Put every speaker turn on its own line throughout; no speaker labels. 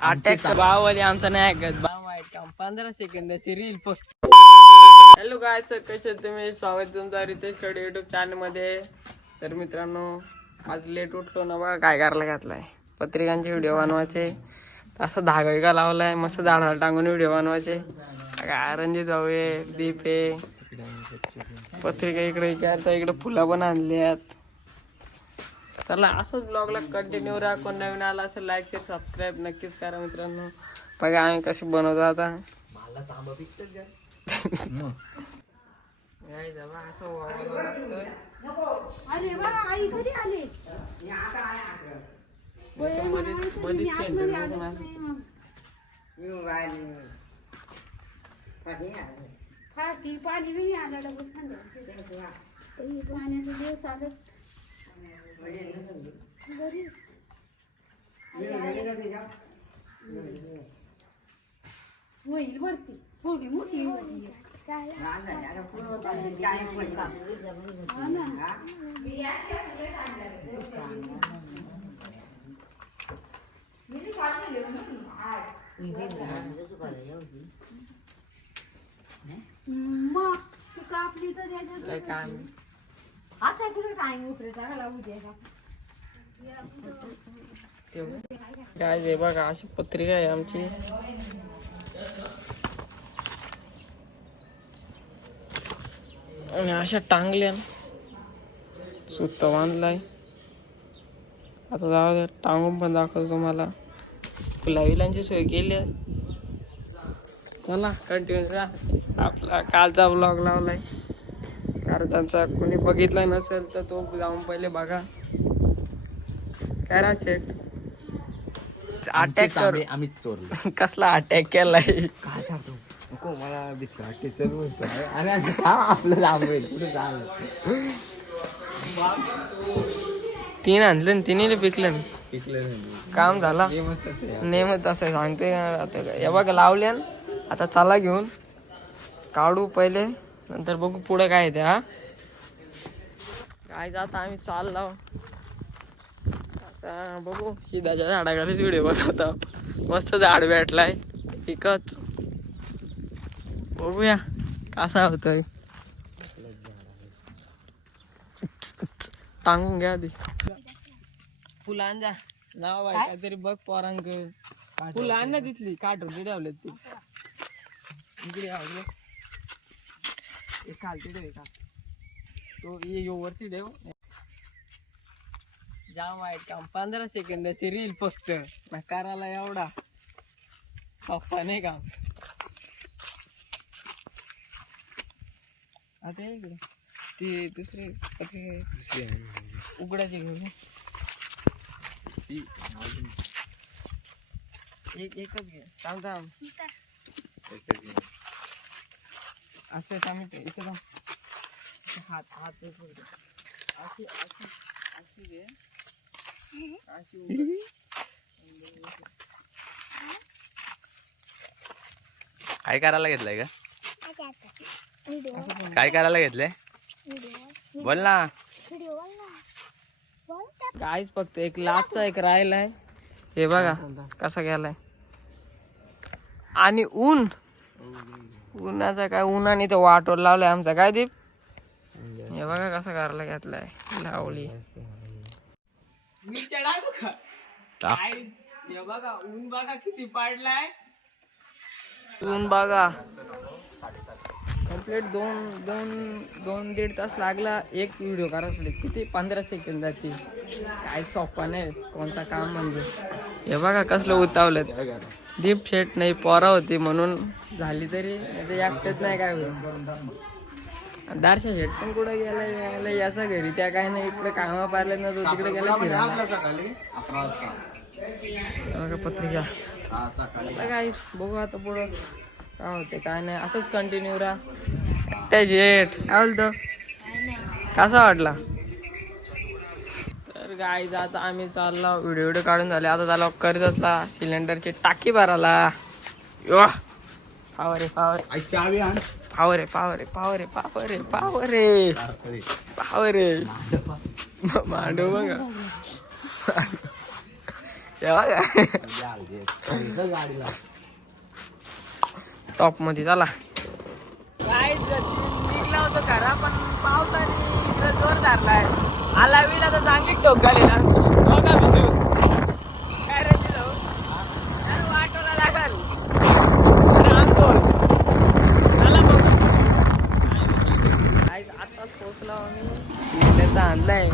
Attack भावाली आमचा नाही ऐकत. भाव आहेत काम पंधरा सेकंदाची रील फक्त हॅलो काय सर कसे आहेत तुम्ही? स्वागत तुमचं रितेशकडे युट्यूब चॅनलमध्ये. तर मित्रांनो आज लेट उठलो ना बघा काय करायला घातलाय. पत्रिकांचे व्हिडिओ बनवायचे. असं धागा बिगा लावलाय मस्त झाडाला टांगून व्हिडिओ बनवायचे. काय रणजित भाऊ आहे दीप आहे. पत्रिका इकडे विचारता इकडे फुलं पण आणल्यात. चला असंच ब्लॉगला कंटिन्यू राहा. कोण नवीन आला असेल लाईक शेअर सबस्क्राईब नक्कीच करा मित्रांनो. बघा आम्ही कशी बनवतो आता. असं असं असं.
फाटी पाणी होईल वरती थोडी मोठी होईल. हा ना. मग ती कापली तर. आता कुठे टाइम उतरे टाकायला उद्या
काय जे बघा अशी पत्रिका आहे आमची. आणि अशा टांगल्या सुत्त बांधलाय. आता जाऊ दे टांगून पण दाखवतो तुम्हाला. फुलाविलांची सोय केली आहे. चला कंटिन्यू आपला कालचा ब्लॉग लावलाय. कारण कोणी बघितला नसेल तर तो जाऊन पहिले बघा. काय राहत अटॅक कर
आम्हीच चोरलो.
कसला अटॅक केलाय.
काय सांगतो नको मला आपलं लांब होईल. कुठे झालं
तीन आणलं तिने पिकलं काम झाला. नेहमीच असं सांगते का? हे बघा लावल्यान आता चला घेऊन. काढू पहिले. नंतर बघू पुढे काय ते हा. काय जात आम्ही चाललो. आता बघू शिदाच्या झाडाखालीच व्हिडिओ बनवतो मस्त झाड भेटलाय. एकच. बघूया कसा होतोय. टांगून घ्या आधी. फुलां जा नाव आहे काहीतरी बघ पोरांक फुलं आण ना तिथली. काढून ठेवलेत ती. इकडे आवडलं एक खालती ठेव का तो ये यो वरती ठेव जाम वाईट काम पंधरा सेकंदाची रील फक्त ना करायला एवढा सोपा नाही काम आता इकडे. ती दुसरी घेऊन एक एकच घे. थांब थांब. असं इथे थांब इथं हात हात. अशी अशी अशी घे. अशी.
काय करायला घेतलंय का. काय करायला घेतलंय? बोल ना.
काहीच फक्त एक लाचचा एक राहिलाय. हे बघा कसा गेलाय. आणि ऊन. उन्हाचा काय उन्हाने तर वाटोर लावलाय आमचा. काय दीप? हे बघा कसा करायला घेतलाय. लावली. हे बघा ऊन बघा किती पाडलाय. ऊन बघा. कंप्लीट दोन दोन दोन दीड तास लागला. एक व्हिडिओ करायला किती? पंधरा सेकंदाची काय सोपा नाही. कोणता काम म्हणजे. हे बघा कसलं उतावलं दीप शेट नाही पोरा होती म्हणून झाली तरी. एकटेच नाही काय होईल. दारशा शेट पण कुठं गेला यायला याचा घरी. त्या काय नाही इकडे कामा पाहिलं ना तो तिकडे गेला पत्रिका. काय बघू आता पुढं काय होते काय नाही. असंच कंटिन्यू राहा. त्या जेट काय बोलतो? कसा वाटला? तर गाय आता आम्ही चाललो. व्हिडिओ व्हिडिओ काढून झाले. आता झाला कर्जतला सिलेंडरची टाकी भराला यो. पावरे पावरे
चावी आण.
पावरे पावरे पावरे पावरे पावरे पावरे मांडव बघा.
गाडीला
टॉपमध्ये चला. काय निघला होतो खरा पण पावसाने जोर धरलाय. आला विला तर चांगली टोक झाली ना. हो का बिंदू काय रे बिंदू? वाटोला लागल. रामतोल चला बघू. आताच आम्ही. आणलाय.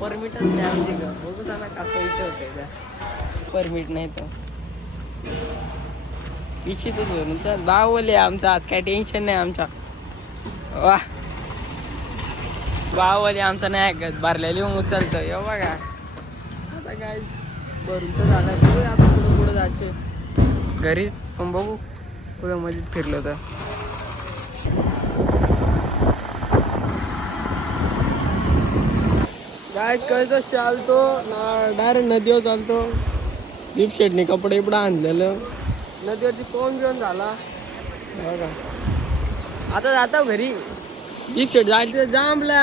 परमिटच नाही आमची ग बघू चला कसं इथे होते परमिट नाही तो इच्छितच भरून चल बाहुबली आहे आमचा. आज काय टेन्शन नाही आमचा. वा बाहुबली आमचा नाही ऐकत. भरलेली मग उचलतो यो हो बघा. आता काय भरून तर झालं बघू आता पुढं पुढं जायचे घरीच पण बघू. पुढं मजेत फिरलो तर. काय कळतं चालतो. ना डायरेक्ट नदीवर चालतो. दीप शेटने कपडे इकडं आणलेलं. नदीवरती पोहून घेऊन झाला? बघा. आता जातो घरी. दीप शेट जायचं जांबला